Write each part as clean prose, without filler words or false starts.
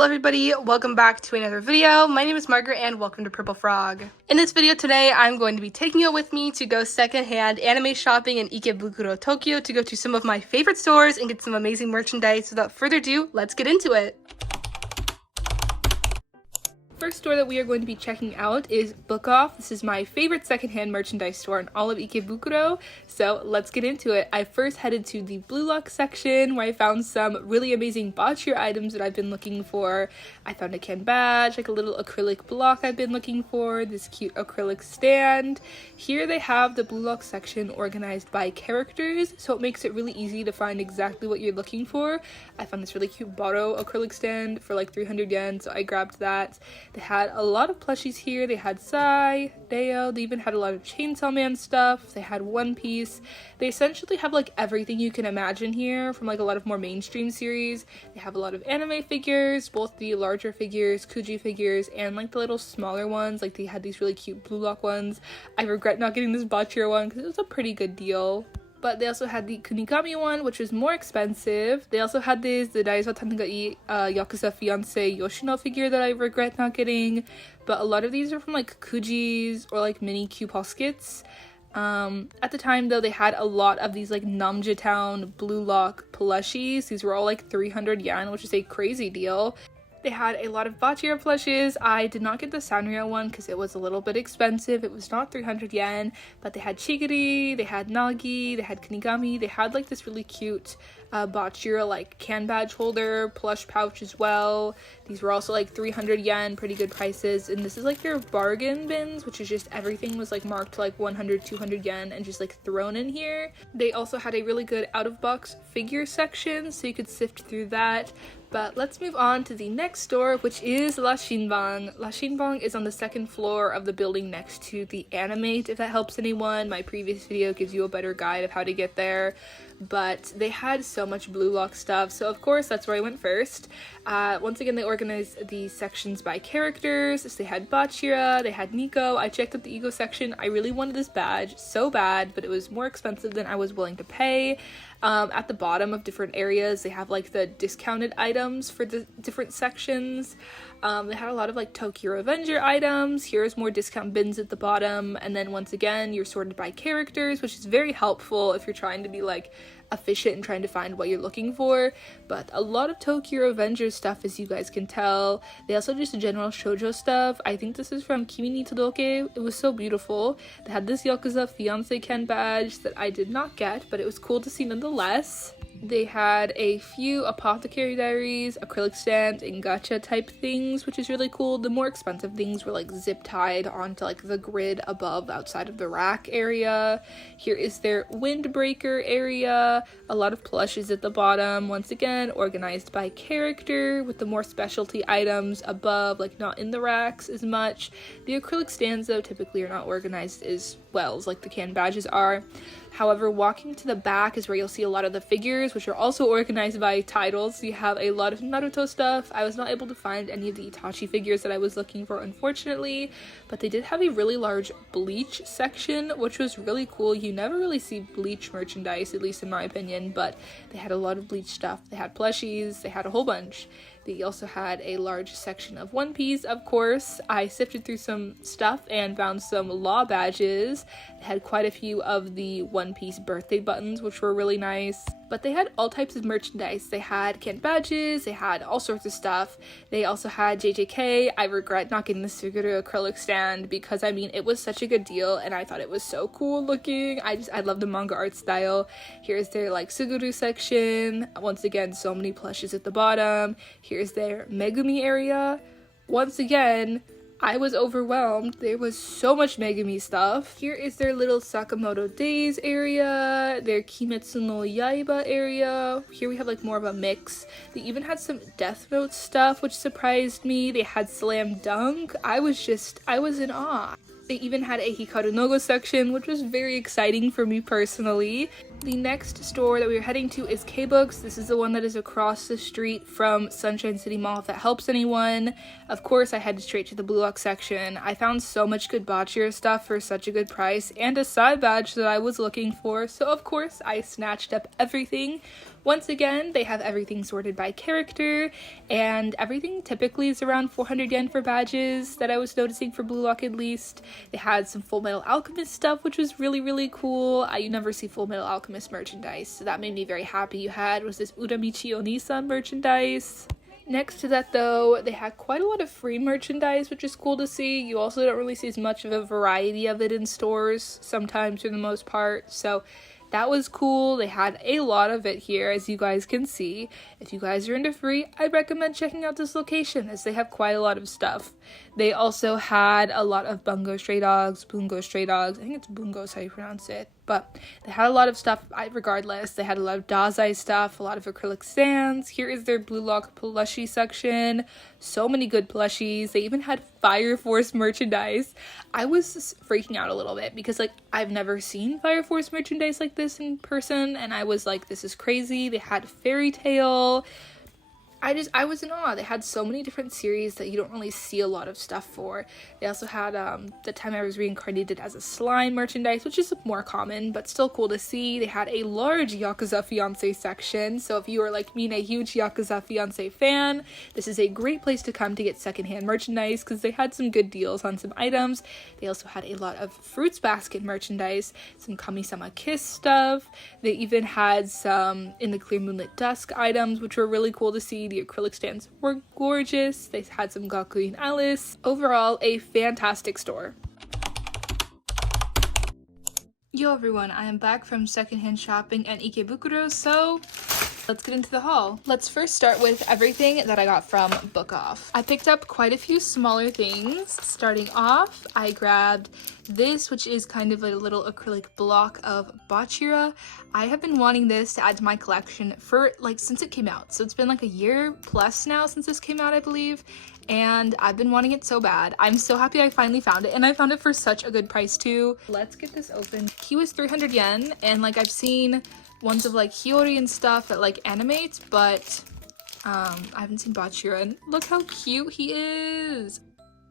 Hello everybody, welcome back to another video. My name is Margaret and welcome to Purple Frog. In this video today, I'm going to be taking you with me to go secondhand anime shopping in Ikebukuro, Tokyo to go to some of my favorite stores and get some amazing merchandise. Without further ado, let's get into it. First store that we are going to be checking out is Book Off. This is my favorite secondhand merchandise store in all of Ikebukuro, so let's get into it. I first headed to the Blue Lock section where I found some really amazing bocce items that I've been looking for. I found a can badge, like a little acrylic block I've been looking for, this cute acrylic stand. Here they have the Blue Lock section organized by characters, so it makes it really easy to find exactly what you're looking for. I found this really cute Baro acrylic stand for like 300 yen, so I grabbed that. They had a lot of plushies here. They had Sai, Deo, they even had a lot of Chainsaw Man stuff. They had One Piece. They essentially have like everything you can imagine here from like a lot of more mainstream series. They have a lot of anime figures, both the larger figures, Kuji figures, and like the little smaller ones. Like they had these really cute Blue Lock ones. I regret not getting this bocce one because it was a pretty good deal. But they also had the Kunigami one, which was more expensive. They also had the Daiso Tangai Yakuza Fiance Yoshino figure that I regret not getting. But a lot of these are from like Kujis or like mini Q Poskets. At the time though, they had a lot of these like Namja Town Blue Lock plushies. These were all like 300 yen, which is a crazy deal. They had a lot of bocce plushes. I did not get the Sanrio one because it was a little bit expensive. It was not 300 yen, but they had Chigiri, they had Nagi, they had Kunigami, they had like this really cute bocce like can badge holder, plush pouch as well. These were also like 300 yen, pretty good prices. And this is like their bargain bins, which is just everything was like marked to like 100, 200 yen and just like thrown in here. They also had a really good out-of-box figure section, so you could sift through that. But let's move on to the next store, which is Lashinbang. Lashinbang is on the second floor of the building next to the Animate, if that helps anyone. My previous video gives you a better guide of how to get there. But they had so much Blue Lock stuff, so of course that's where I went first. Once again, they organized the sections by characters. So they had Bachira, they had Nico. I checked out the Ego section. I really wanted this badge so bad, but it was more expensive than I was willing to pay. At the bottom of different areas, they have like the discounted items for the different sections. They had a lot of like Tokyo Revenger items. Here's more discount bins at the bottom, and then once again you're sorted by characters, which is very helpful if you're trying to be like efficient and trying to find what you're looking for. But a lot of Tokyo Revenger stuff, as you guys can tell. They also just general shoujo stuff. I think this is from Kimi ni Todoke. It was so beautiful. They had this Yakuza Fiance Ken badge that I did not get, but it was cool to see nonetheless. They had a few Apothecary Diaries, acrylic stands, and gacha type things, which is really cool. The more expensive things were like zip tied onto like the grid above outside of the rack area. Here is their windbreaker area. A lot of plushes at the bottom, once again organized by character, with the more specialty items above, like not in the racks as much. The acrylic stands though typically are not organized as well as like the can badges are. However, walking to the back is where you'll see a lot of the figures, which are also organized by titles. You have a lot of Naruto stuff. I was not able to find any of the Itachi figures that I was looking for, unfortunately, but they did have a really large Bleach section, which was really cool. You never really see Bleach merchandise, at least in my opinion, but they had a lot of Bleach stuff. They had plushies, they had a whole bunch. They also had a large section of One Piece, of course. I sifted through some stuff and found some law badges. They had quite a few of the One Piece birthday buttons, which were really nice. But they had all types of merchandise. They had canned badges, they had all sorts of stuff. They also had JJK. I regret not getting the Suguru acrylic stand because, I mean, it was such a good deal and I thought it was so cool looking. I love the manga art style. Here's their like Suguru section. Once again, so many plushes at the bottom. Here's their Megumi area. Once again, I was overwhelmed. There was so much Megumi stuff. Here is their little Sakamoto Days area, their Kimetsu no Yaiba area. Here we have like more of a mix. They even had some Death Note stuff, which surprised me. They had Slam Dunk. I was in awe. They even had a Hikaru no Go section, which was very exciting for me personally. The next store that we are heading to is K-Books. This is the one that is across the street from Sunshine City Mall, if that helps anyone. Of course, I headed straight to the Blue Lock section. I found so much good bocce stuff for such a good price and a side badge that I was looking for, so of course I snatched up everything. Once again, they have everything sorted by character, and everything typically is around 400 yen for badges that I was noticing for Blue Lock at least. They had some Full Metal Alchemist stuff, which was really cool. You never see Full Metal Alchemist merchandise, so that made me very happy. You had was this Uramichi Onisan merchandise. Next to that though, they had quite a lot of free merchandise, which is cool to see. You also don't really see as much of a variety of it in stores sometimes for the most part, so that was cool. They had a lot of it here, as you guys can see. If you guys are into free, I'd recommend checking out this location, as they have quite a lot of stuff. They also had a lot of Bungo Stray Dogs, Bungo Stray Dogs. I think it's Bungo is how you pronounce it. But they had a lot of stuff regardless. They had a lot of Dazai stuff, a lot of acrylic stands. Here is their Blue Lock plushie section. So many good plushies. They even had Fire Force merchandise. I was freaking out a little bit because I've never seen Fire Force merchandise like this in person, and I was like, this is crazy. They had Fairy Tail. I was in awe. They had so many different series that you don't really see a lot of stuff for. They also had the time I was reincarnated as a slime merchandise, which is more common, but still cool to see. They had a large Yakuza Fiancé section, so if you are like me and a huge Yakuza Fiancé fan, this is a great place to come to get secondhand merchandise because they had some good deals on some items. They also had a lot of Fruits Basket merchandise, some Kami-sama Kiss stuff. They even had some In the Clear Moonlit Dusk items, which were really cool to see. The acrylic stands were gorgeous. They had some Gakuin Alice. Overall, a fantastic store. Yo everyone, I am back from secondhand shopping at Ikebukuro, so let's get into the haul. Let's first start with everything that I got from Book Off. I picked up quite a few smaller things. Starting off, I grabbed this, which is kind of a little acrylic block of Bachira. I have been wanting this to add to my collection for since it came out. So it's been like a year plus now since this came out, I believe. And I've been wanting it so bad. I'm so happy I finally found it, and I found it for such a good price too. Let's get this open. He was 300 yen, and I've seen ones of Hiyori and stuff that animate, but I haven't seen Bachira, and look how cute he is.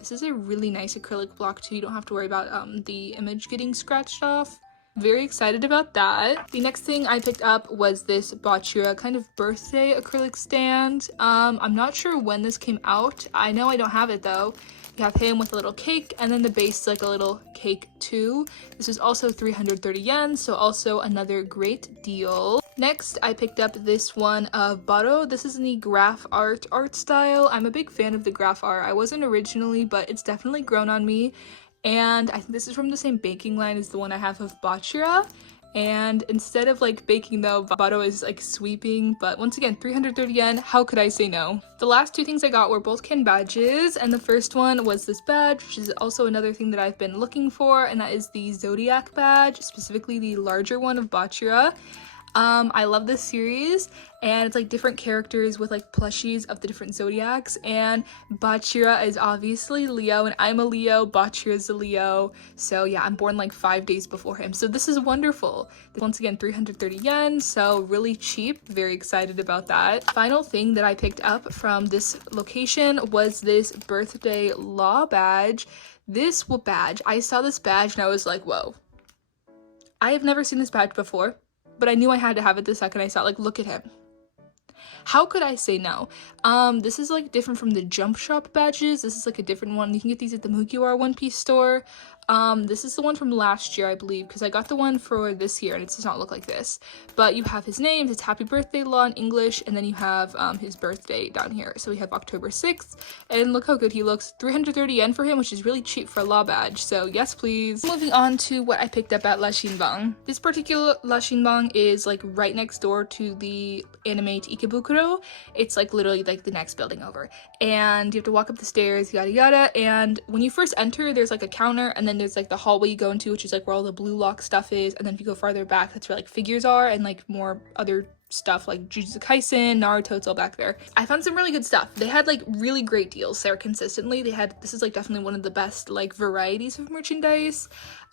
This is a really nice acrylic block too. You don't have to worry about the image getting scratched off. Very excited about that. The next thing I picked up was this Bachira kind of birthday acrylic stand. I'm not sure when this came out. I know I don't have it though. You have him with a little cake, and then the base is a little cake too. This is also 330 yen, so also another great deal. Next, I picked up this one of Baro. This is in the graph art style. I'm a big fan of the graph art. I wasn't originally, but it's definitely grown on me. And I think this is from the same baking line as the one I have of Bachira. And instead of baking though, Baro is sweeping, but once again, 330 yen, how could I say no? The last two things I got were both Ken badges, and the first one was this badge, which is also another thing that I've been looking for, and that is the Zodiac badge, specifically the larger one of Bachira. I love this series, and it's different characters with plushies of the different zodiacs, and Bachira is obviously Leo, and I'm a Leo. Bachira is a Leo, so yeah, I'm born 5 days before him, so this is wonderful. Once again, 330 yen, so really cheap. Very excited about that. Final thing that I picked up from this location was this birthday law badge. This badge, I saw this badge and I was like, whoa. I have never seen this badge before, but I knew I had to have it the second I saw it. Look at him. How could I say no? This is different from the Jump Shop badges. This is a different one. You can get these at the Mugiwara One Piece store. This is the one from last year, I believe, because I got the one for this year and it does not look like this. But you have his name, his happy birthday law in English, and then you have his birthday down here. So we have October 6th, and look how good he looks. 330 yen for him, which is really cheap for a law badge, so yes please. Moving on to what I picked up at Lashinbang. This particular Lashinbang is right next door to the Animate Ikebukuro. It's literally the next building over, and you have to walk up the stairs, yada yada, and when you first enter there's a counter, and then there's the hallway you go into, which is where all the Blue Lock stuff is, and then if you go farther back, that's where figures are and more other stuff like Jujutsu Kaisen, Naruto, it's all back there. I found some really good stuff. They had really great deals there consistently. This is definitely one of the best varieties of merchandise.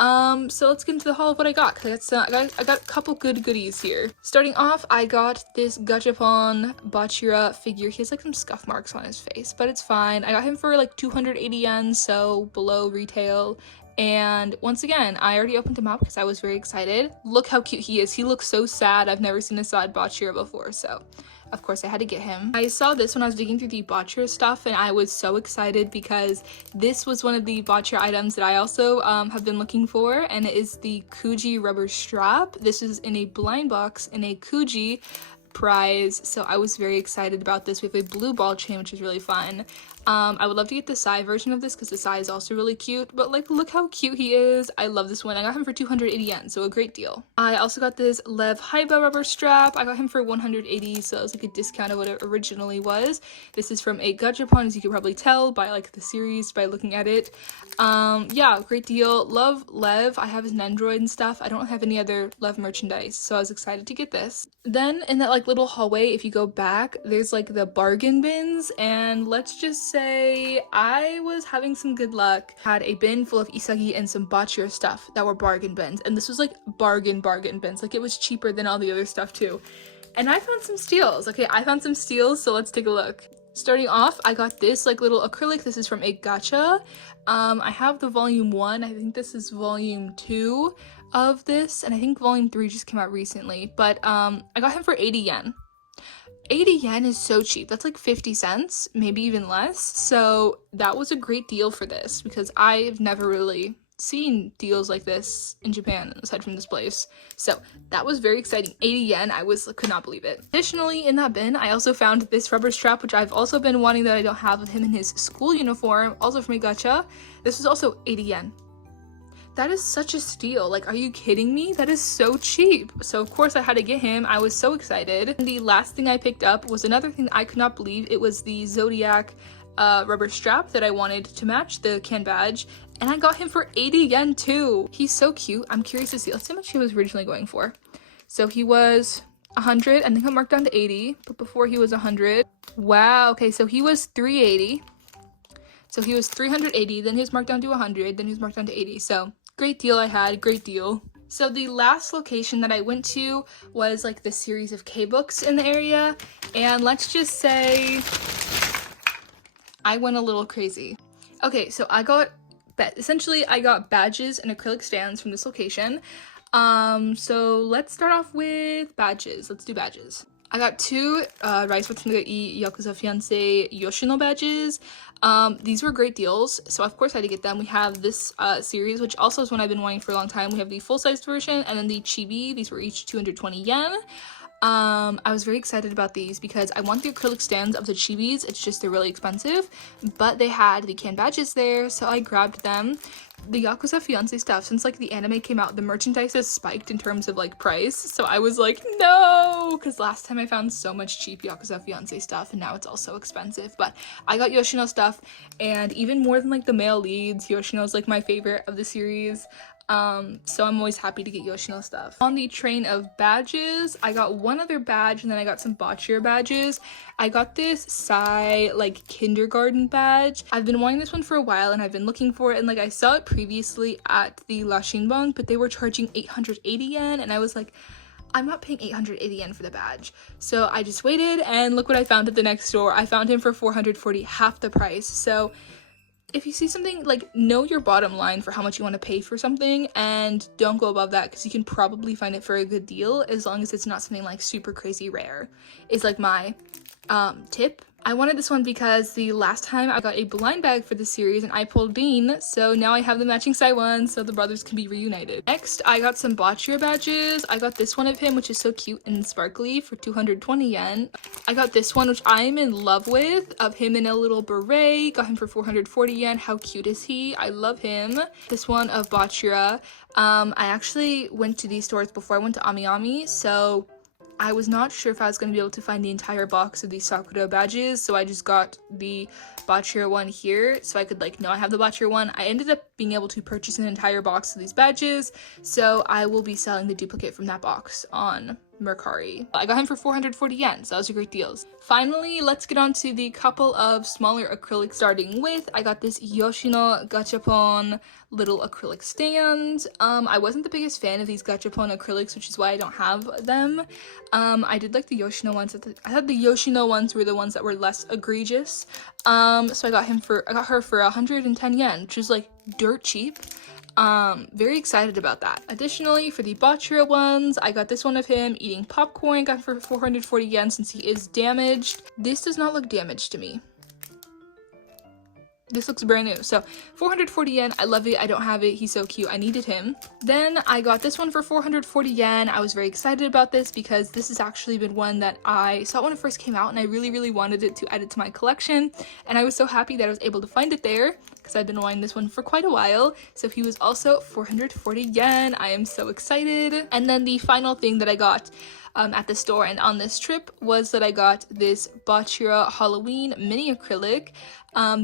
So let's get into the haul of what I got, because I got a couple good goodies here. Starting off, I got this Gachapon Bachira figure. He has some scuff marks on his face, but it's fine. I got him for 280 yen, so below retail. And once again, I already opened him up because I was very excited. Look how cute he is. He looks so sad. I've never seen a sad Bachira before, so of course I had to get him. I saw this when I was digging through the Bachira stuff, and I was so excited because this was one of the Bachira items that I also have been looking for, and it is the Kuji rubber strap. This is in a blind box in a Kuji prize, so I was very excited about this. We have a blue ball chain, which is really fun. I would love to get the Sai version of this because the Sai is also really cute, but like look how cute he is. I love this one. I got him for 280 yen, so a great deal. I also got this Lev Haiba rubber strap. I got him for 180, so it was like a discount of what it originally was. This is from a Gachapon, as you can probably tell by like the series by looking at it. Yeah, great deal. Love Lev. I have his Nendroid and stuff. I don't have any other Lev merchandise, so I was excited to get this. Then in that like little hallway, if you go back, there's like the bargain bins, and let's just say I was having some good luck. Had a bin full of Isagi and some Bachira stuff that were bargain bins, and this was like bargain bins. Like it was cheaper than all the other stuff too. And I found some steals. Okay, I found some steals, so let's take a look. Starting off, I got this like little acrylic. This is from a gacha. I have the volume 1. I think this is volume 2 of this, and I think volume 3 just came out recently, but I got him for 80 yen. 80 yen is so cheap. That's like 50 cents, maybe even less. So that was a great deal for this because I've never really seen deals like this in Japan aside from this place. So that was very exciting. 80 yen, could not believe it. Additionally, in that bin, I also found this rubber strap, which I've also been wanting that I don't have of him in his school uniform, also from a gacha. This was also 80 yen. That is such a steal. Like, are you kidding me? That is so cheap. So of course I had to get him. I was so excited. And the last thing I picked up was another thing I could not believe. It was the Zodiac rubber strap that I wanted to match the can badge, and I got him for 80 yen too. He's so cute. I'm curious to see. Let's see how much he was originally going for. So he was 100. I think I marked down to 80, but before he was 100. Wow. Okay, so he was 380. So he was 380, then he was marked down to 100, then he was marked down to 80. So great deal I had, great deal. So the last location that I went to was like the series of K-books in the area, and let's just say I went a little crazy. Okay, so I got badges and acrylic stands from this location. So let's start off with badges. Let's do badges. I got 2 Rise with Tsunuga-i Yakuza Fiancé Yoshino badges. These were great deals, so of course I had to get them. We have this series, which also is one I've been wanting for a long time. We have the full-sized version and then the chibi. These were each 220 yen. I was very excited about these because I want the acrylic stands of the chibis. It's just they're really expensive, but they had the can badges there, so I grabbed them. The Yakuza Fiancé stuff, since like the anime came out, the merchandise has spiked in terms of like price, so I was like, no, because last time I found so much cheap Yakuza Fiancé stuff and now it's all so expensive. But I got Yoshino stuff, and even more than like the male leads, Yoshino's like my favorite of the series. So I'm always happy to get Yoshino stuff. On the train of badges, I got one other badge, and then I got some Bachira badges. I got this Sai like kindergarten badge. I've been wanting this one for a while, and I've been looking for it, and like I saw it previously at the Lashinbang, but they were charging 880 yen, and I was like, I'm not paying 880 yen for the badge. So I just waited, and look what I found at the next store. I found him for 440, half the price. So if you see something, like, know your bottom line for how much you want to pay for something, and don't go above that because you can probably find it for a good deal as long as it's not something like super crazy rare, is like my tip. I wanted this one because the last time I got a blind bag for the series and I pulled Bean, so now I have the matching Sai one so the brothers can be reunited. Next, I got some Bachira badges. I got this one of him, which is so cute and sparkly, for 220 yen. I got this one, which I am in love with, of him in a little beret. Got him for 440 yen. How cute is he? I love him. This one of Bachira. I actually went to these stores before I went to Ami, so I was not sure if I was going to be able to find the entire box of these Sakura badges, so I just got the Bachira one here, so I could like know I have the Bachira one. I ended up being able to purchase an entire box of these badges, so I will be selling the duplicate from that box on Mercari. I got him for 440 yen, so that was a great deal. Finally, let's get on to the couple of smaller acrylics, starting with, I got this Yoshino Gachapon little acrylic stand. I wasn't the biggest fan of these Gachapon acrylics, which is why I don't have them. I did like the Yoshino ones. I thought the Yoshino ones were the ones that were less egregious. So I got her for 110 yen, which is like dirt cheap. Very excited about that. Additionally, for the Bachira ones, I got this one of him eating popcorn, got for 440 yen since he is damaged. This does not look damaged to me. This looks brand new. So 440 yen. I love it. I don't have it. He's so cute. I needed him. Then I got this one for 440 yen. I was very excited about this because this has actually been one that I saw when it first came out and I really wanted it to add it to my collection. And I was so happy that I was able to find it there because I've been wanting this one for quite a while. So he was also 440 yen. I am so excited. And then the final thing that I got at the store and on this trip was that I got this Bachira Halloween mini acrylic.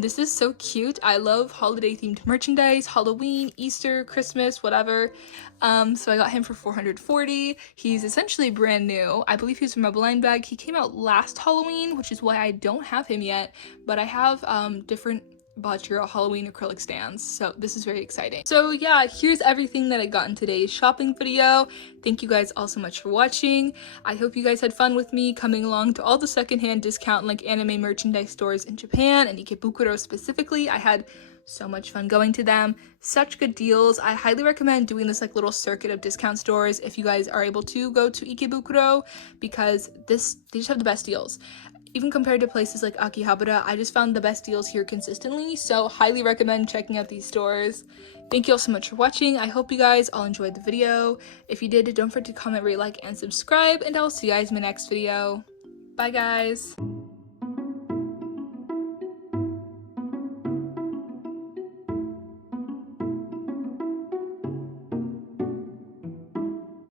This is so cute. I love holiday themed merchandise, Halloween, Easter, Christmas, whatever. So I got him for 440. He's essentially brand new. I believe he's from a blind bag. He came out last Halloween, which is why I don't have him yet, but I have different Bachira Halloween acrylic stands, so this is very exciting. So yeah, here's everything that I got in today's shopping video. Thank you guys all so much for watching. I hope you guys had fun with me coming along to all the secondhand discount like anime merchandise stores in Japan and Ikebukuro specifically. I had so much fun going to them. Such good deals. I highly recommend doing this like little circuit of discount stores if you guys are able to go to Ikebukuro, because they just have the best deals. Even compared to places like Akihabara, I just found the best deals here consistently, so highly recommend checking out these stores. Thank you all so much for watching. I hope you guys all enjoyed the video. If you did, don't forget to comment, rate, like, and subscribe, and I'll see you guys in my next video. Bye, guys!